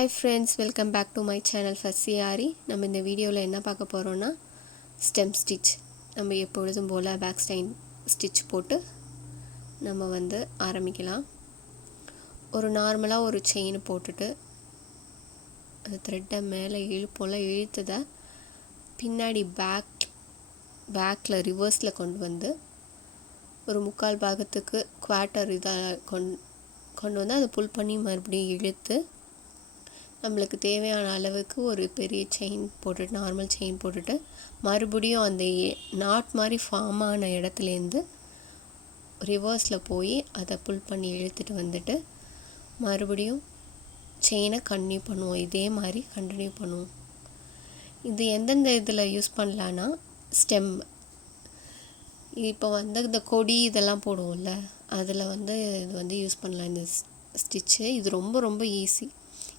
Hi friends, welcome back to my channel for Aari. நம்ம இந்த வீடியோவில் என்ன பார்க்க போகிறோன்னா ஸ்டெம் ஸ்டிச். நம்ம எப்பொழுதும் போல் பேக் ஸ்டிச் போட்டு நம்ம ஆரம்பிக்கலாம். ஒரு நார்மலாக ஒரு செயின் போட்டுட்டு அந்த த்ரெட்டை மேலே இழுத்ததை பின்னாடி பேக்கில் ரிவர்ஸில் கொண்டு ஒரு முக்கால் பாகத்துக்கு குவார்ட்டர் இதாக கொண்டு அதை புல் பண்ணி மறுபடியும் இழுத்து நம்மளுக்கு தேவையான அளவுக்கு ஒரு பெரிய செயின் போட்டுட்டு நார்மல் செயின் போட்டுட்டு மறுபடியும் அந்த நாட் மாதிரி ஃபார்ம் ஆன இடத்துலேருந்து ரிவர்ஸில் போய் அதை புல் பண்ணி இழுத்துட்டு வந்துட்டு மறுபடியும் செயினை கண்டினியூ பண்ணுவோம். இதே மாதிரி கண்டினியூ பண்ணுவோம். இது எந்தெந்த இதில் யூஸ் பண்ணலான்னா ஸ்டெம், இப்போ இந்த கொடி இதெல்லாம் போடுவோம்ல அதில் இது யூஸ் பண்ணலாம் இந்த ஸ்டிச்சு. இது ரொம்ப ரொம்ப ஈஸி.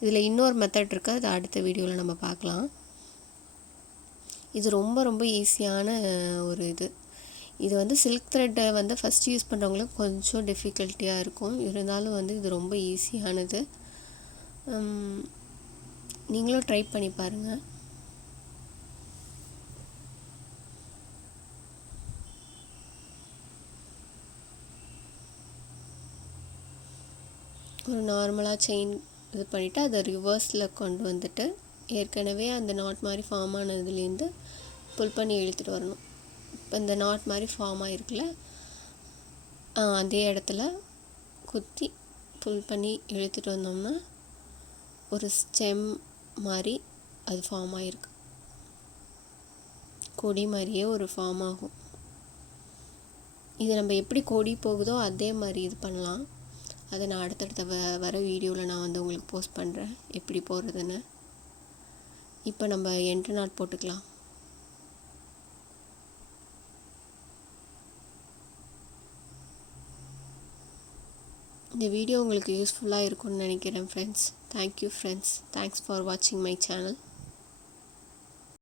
இதில் இன்னொரு மெத்தட் இருக்குது, அது அடுத்த வீடியோவில் நம்ம பார்க்கலாம். இது ரொம்ப ரொம்ப ஈஸியான ஒரு இது சில்க் த்ரெட்டை ஃபஸ்ட்டு யூஸ் பண்ணுறவங்களுக்கு கொஞ்சம் டிஃபிகல்ட்டியாக இருக்கும். இருந்தாலும் இது ரொம்ப ஈஸியானது. நீங்களும் ட்ரை பண்ணி பாருங்கள். ஒரு நார்மலாக செயின் இது பண்ணிவிட்டு அதை ரிவர்ஸில் கொண்டு வந்துட்டு ஏற்கனவே அந்த நாட் மாதிரி ஃபார்ம் ஆனதுலேருந்து புல் பண்ணி இழுத்துட்டு வரணும். இப்போ இந்த நாட் மாதிரி ஃபார்ம் ஆகிருக்குல்ல, அதே இடத்துல குத்தி புல் பண்ணி இழுத்துட்டு வந்தோம்னா ஒரு ஸ்டெம் மாதிரி அது ஃபார்ம் ஆகிருக்கு. கொடி மாதிரியே ஒரு ஃபார்ம் ஆகும். இது நம்ம எப்படி கொடி போகுதோ அதே மாதிரி இது பண்ணலாம். அதை நான் அடுத்தடுத்த வர வீடியோவில் நான் உங்களுக்கு போஸ்ட் பண்ணுறேன் எப்படி போடுறதுன்னு. இப்போ நம்ம எண்டு நாட் போட்டுக்கலாம். இந்த வீடியோ உங்களுக்கு யூஸ்ஃபுல்லாக இருக்கும்னு நினைக்கிறேன் friends. Thank you friends. Thanks for வாட்சிங் மை சேனல்.